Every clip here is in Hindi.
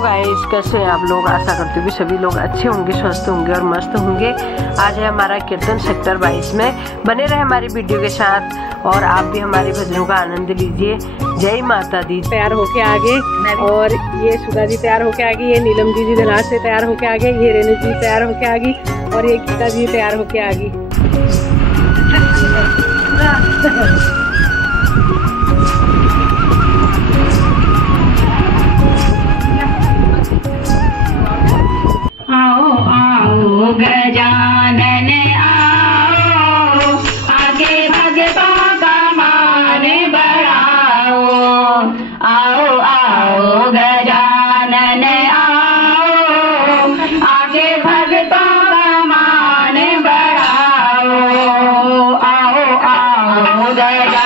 हेलो गाइस, कैसे हैं आप लोग। आशा करती हूँ कि सभी लोग अच्छे होंगे, स्वस्थ होंगे और मस्त होंगे। आज है हमारा कीर्तन सेक्टर 22 में। बने रहे हमारी वीडियो के साथ और आप भी हमारे भजनों का आनंद लीजिए। जय माता दी। तैयार होके आगे और ये सुधा जी तैयार होके आगे, ये नीलम जी धनाज से तैयार होके आगे, ये रेणु जी तैयार होके आगी और ये गीता जी तैयार होके आगी। गजानन आओ, आगे भगतों का मान बढ़ाओ। आओ आओ गजानन आओ, आगे भगतों का मान बढ़ाओ। आओ आओ गजानन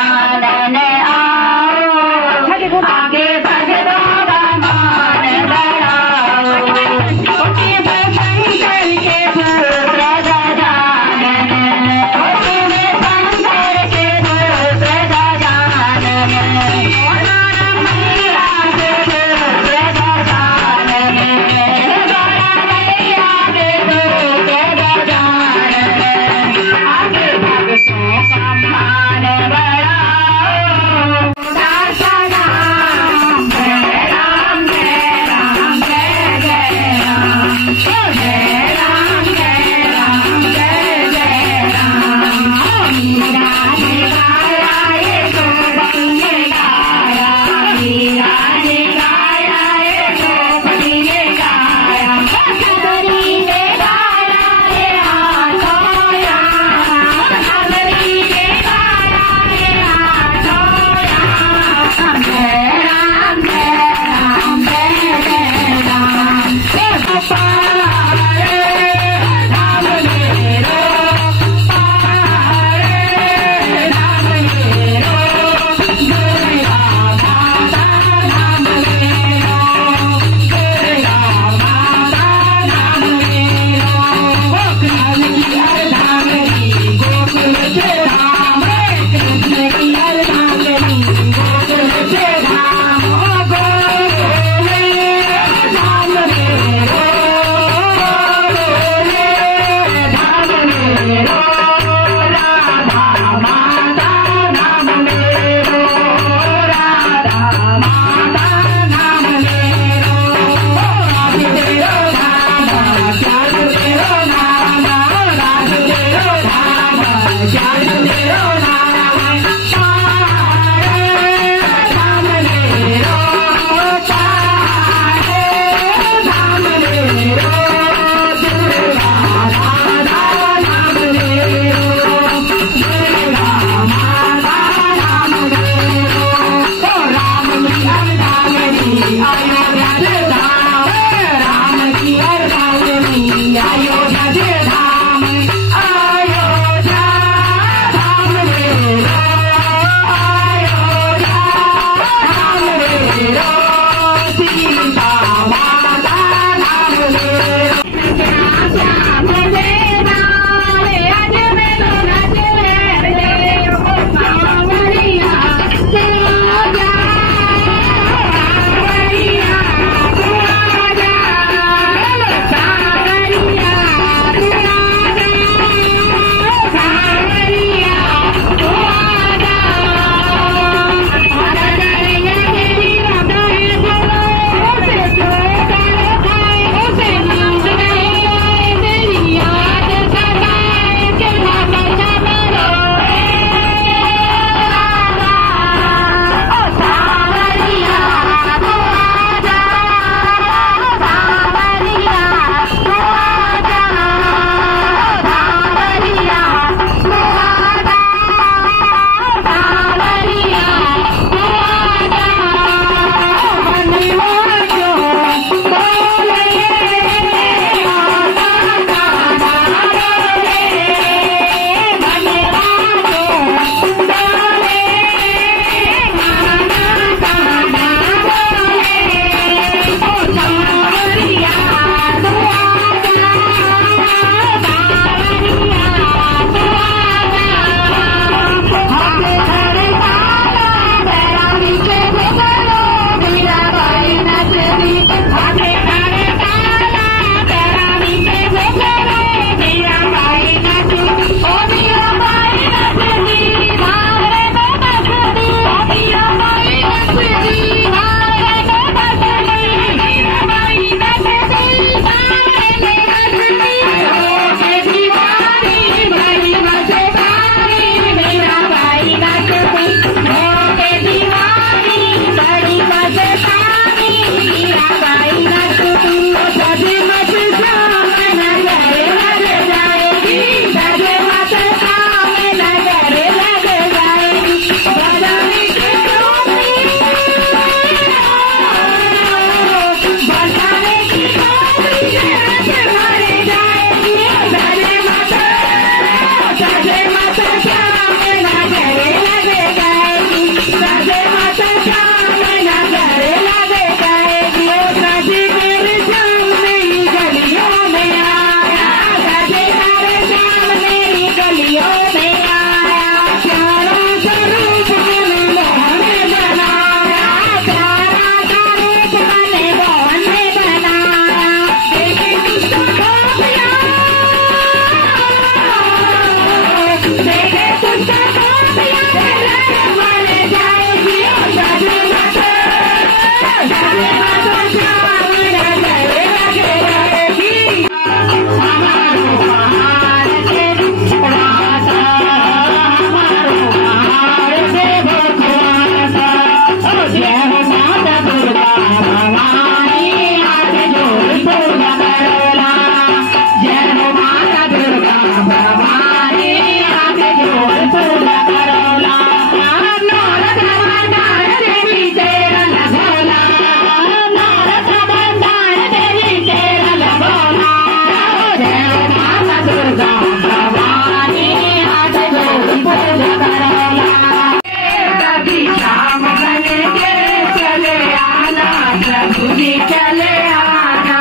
भी चले आना,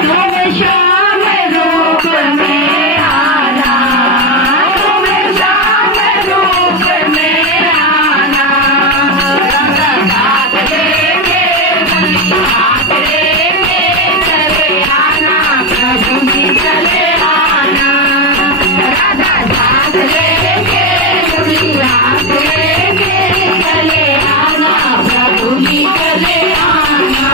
तुम श्याम रूप में आना, तुम श्याम रूप में आना। हाथ लेके हाथ लेके चले आना, प्रभु भी चले आना। राधा हाथ लेके हाथ लेके चले आना, प्रभु भी चले आना।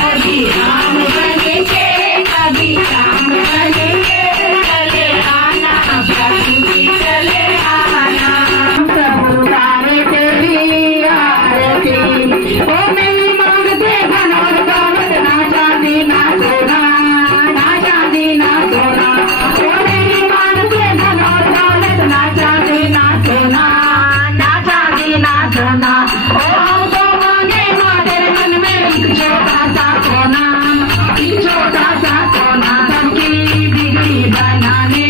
कभी राम बन के कभी राम बन के चले आना, प्रभु भी चले आना। सब उतारे तेरी आरती, ओ मेरी मांगते धन और दौलत, ना चांदी ना सोना, ना चांदी ना सोना। ओ मेरी मांगते धन और दौलत, ना चांदी ना सोना, ना चांदी ना सोना। ओ हमको मांगे माँ तेरे मन में एक छोटा सा कोना, एक छोटा सा कोना, सबकी बिगड़ी बनाने